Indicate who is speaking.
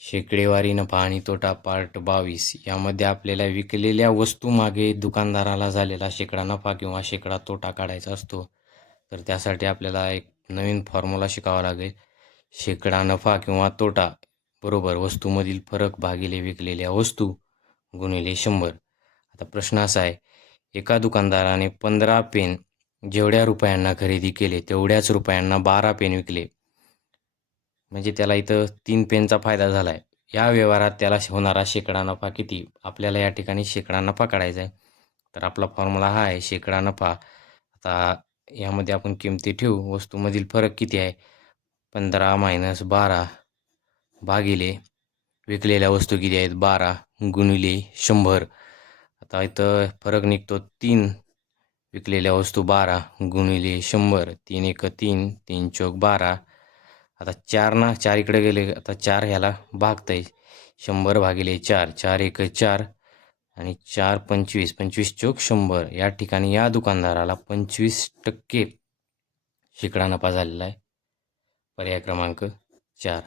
Speaker 1: शेकडेवारी नफा आणि तोटा पार्ट बावीस. यामध्ये आपल्याला विकलेल्या वस्तूमागे दुकानदाराला झालेला शेकडा नफा किंवा शेकडा तोटा काढायचा असतो. तर त्यासाठी आपल्याला एक नवीन फॉर्म्युला शिकावा लागेल. शेकडा नफा किंवा तोटा बरोबर वस्तूमधील फरक भागिले विकलेल्या वस्तू गुणिले शंभर. आता प्रश्न असा आहे एका दुकानदाराने पंधरा पेन जेवढ्या रुपयांना खरेदी केले तेवढ्याच रुपयांना बारा पेन विकले. म्हणजे त्याला इथं तीन पेनचा फायदा झाला आहे या व्यवहारात त्याला होणारा शेकडा नफा किती? आपल्याला या ठिकाणी शेकडा नफा काढायचा आहे. तर आपला फॉर्म्युला हा आहे शेकडा नफा. आता यामध्ये आपण किमती ठेवू. वस्तूमधील फरक किती आहे? पंधरा मायनस बारा भागिले विकलेल्या वस्तू किती आहेत? बारा गुणिले शंभर. आता इथं फरक निघतो तीन. विकलेल्या वस्तू बारा गुणिले शंभर. तीन एक तीन तीन चौक बारा. आता चार ना चार इकडे गेले. आता चार ह्याला भागता येईल. शंभर भागिले चार चार एक चार आणि चार पंचवीस. पंचवीस चौक शंभर. या ठिकाणी या दुकानदाराला पंचवीस टक्के शिकडा नफा झालेला आहे. पर्याय क्रमांक चार.